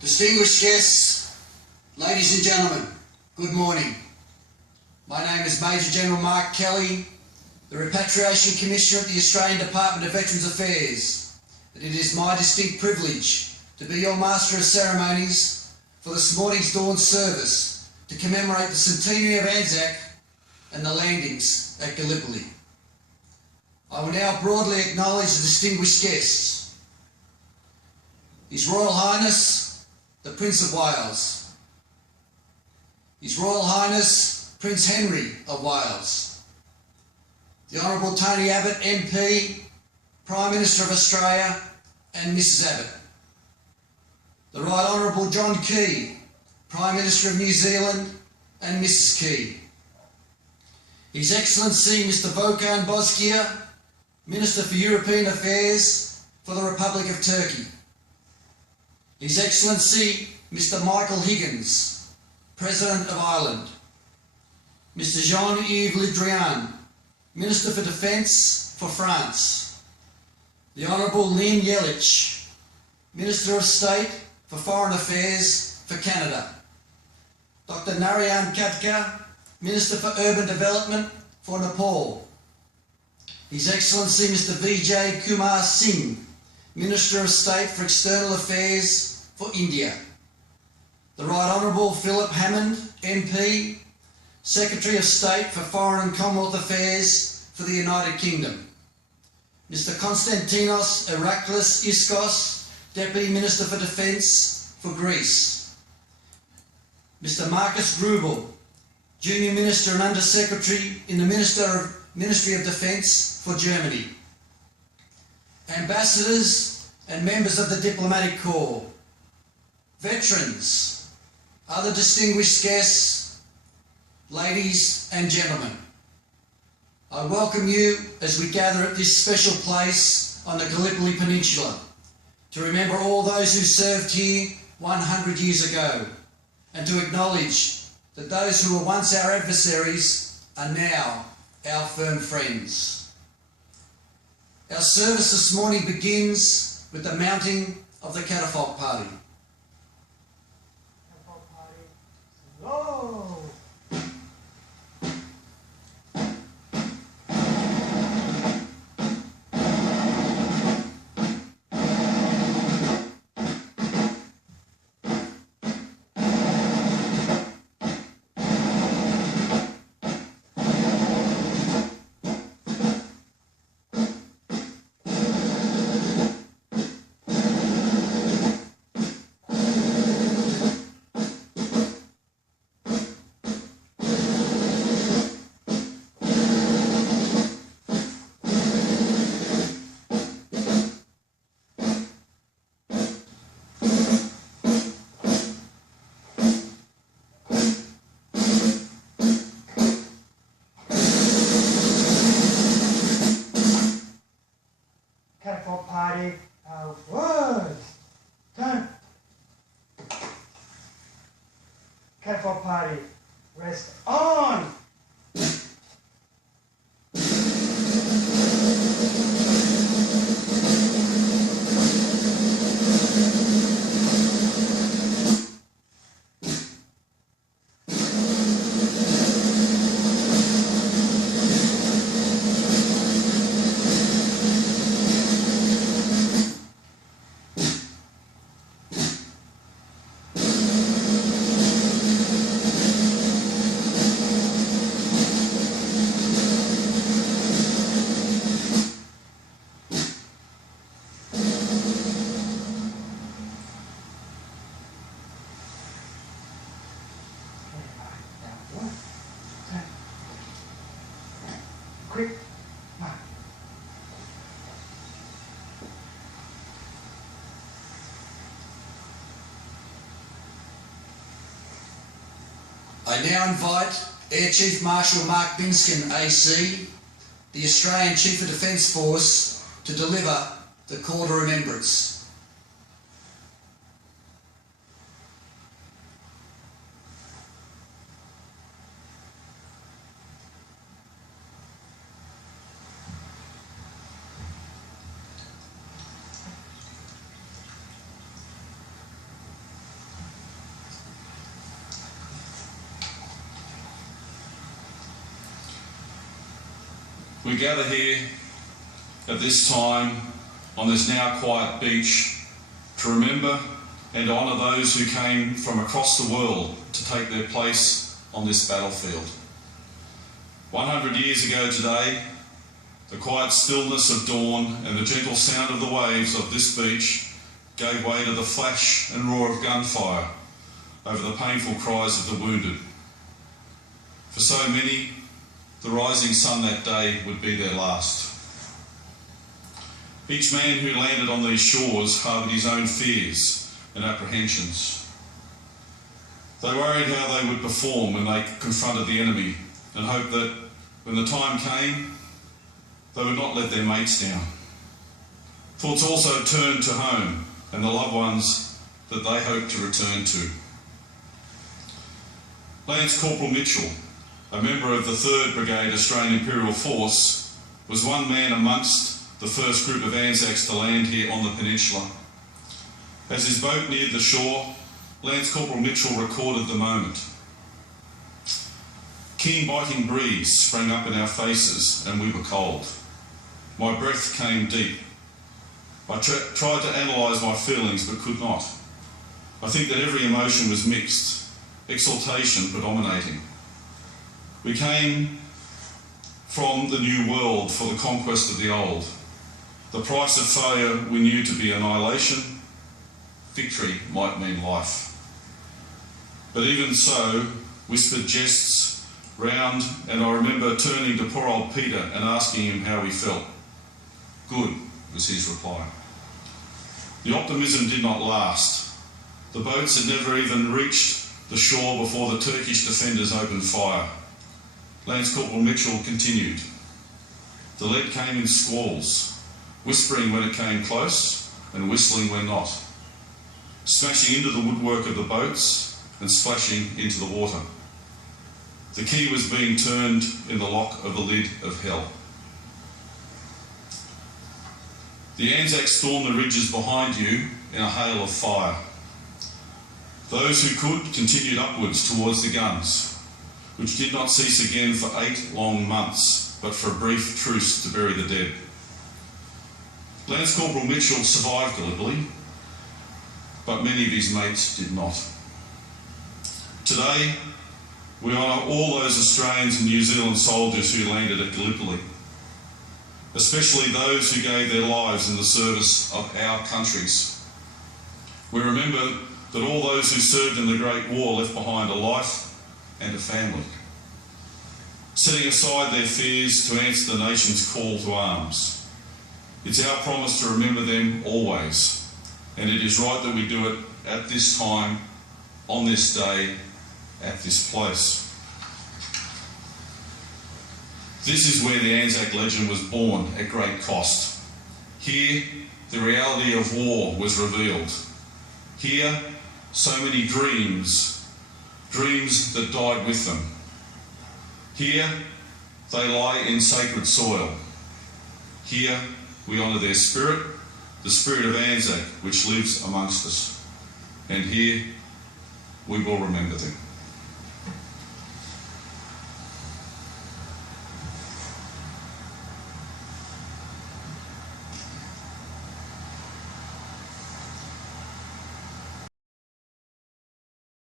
Distinguished guests, ladies and gentlemen, good morning. My name is Major General Mark Kelly, the Repatriation Commissioner at the Australian Department of Veterans Affairs, and it is my distinct privilege to be your Master of Ceremonies for this morning's Dawn Service to commemorate the centenary of Anzac and the landings at Gallipoli. I will now broadly acknowledge the distinguished guests. His Royal Highness, the Prince of Wales. His Royal Highness, Prince Henry of Wales. The Honourable Tony Abbott, MP, Prime Minister of Australia, and Mrs Abbott. The Right Honourable John Key, Prime Minister of New Zealand, and Mrs Key. His Excellency Mr Volkan Bozkir, Minister for European Affairs for the Republic of Turkey. His Excellency Mr Michael Higgins, President of Ireland. Mr Jean-Yves Le Drian, Minister for Defence for France. The Honourable Liam Yelich, Minister of State for Foreign Affairs for Canada. Dr Narayan Khadka, Minister for Urban Development for Nepal. His Excellency Mr Vijay Kumar Singh, Minister of State for External Affairs for India. The Right Honourable Philip Hammond, MP, Secretary of State for Foreign and Commonwealth Affairs for the United Kingdom. Mr Konstantinos Heraklis Iskos, Deputy Minister for Defence for Greece. Mr Marcus Grubel, Junior Minister and Under Secretary in the Ministry of Defence for Germany. Ambassadors and members of the Diplomatic Corps. Veterans, other distinguished guests, ladies and gentlemen, I welcome you as we gather at this special place on the Gallipoli Peninsula to remember all those who served here 100 years ago and to acknowledge that those who were once our adversaries are now our firm friends. Our service this morning begins with the mounting of the catafalque party. Whoa! Catapult party, words. Turn. Catapult party, rest on. Quick, mark. I now invite Air Chief Marshal Mark Binskin AC, the Australian Chief of Defence Force, to deliver the call to remembrance. We gather here at this time on this now quiet beach to remember and to honour those who came from across the world to take their place on this battlefield. 100 years ago today, the quiet stillness of dawn and the gentle sound of the waves of this beach gave way to the flash and roar of gunfire over the painful cries of the wounded. For so many, the rising sun that day would be their last. Each man who landed on these shores harboured his own fears and apprehensions. They worried how they would perform when they confronted the enemy and hoped that when the time came, they would not let their mates down. Thoughts also turned to home and the loved ones that they hoped to return to. Lance Corporal Mitchell, a member of the 3rd Brigade Australian Imperial Force, was one man amongst the first group of Anzacs to land here on the peninsula. As his boat neared the shore, Lance Corporal Mitchell recorded the moment. Keen biting breeze sprang up in our faces and we were cold. My breath came deep. I tried to analyse my feelings but could not. I think that every emotion was mixed, exultation predominating. We came from the new world for the conquest of the old. The price of failure we knew to be annihilation. Victory might mean life. But even so, whispered jests round, and I remember turning to poor old Peter and asking him how he felt. Good, was his reply. The optimism did not last. The boats had never even reached the shore before the Turkish defenders opened fire. Lance Corporal Mitchell continued. The lead came in squalls, whispering when it came close and whistling when not, smashing into the woodwork of the boats and splashing into the water. The key was being turned in the lock of the lid of hell. The Anzac stormed the ridges behind you in a hail of fire. Those who could continued upwards towards the guns, which did not cease again for 8 long months, but for a brief truce to bury the dead. Lance Corporal Mitchell survived Gallipoli, but many of his mates did not. Today, we honour all those Australians and New Zealand soldiers who landed at Gallipoli, especially those who gave their lives in the service of our countries. We remember that all those who served in the Great War left behind a life and a family, setting aside their fears to answer the nation's call to arms. It's our promise to remember them always, and it is right that we do it at this time, on this day, at this place. This is where the Anzac legend was born at great cost. Here, the reality of war was revealed. Here, so many dreams that died with them. Here, they lie in sacred soil. Here, we honour their spirit, the spirit of Anzac, which lives amongst us. And here, we will remember them.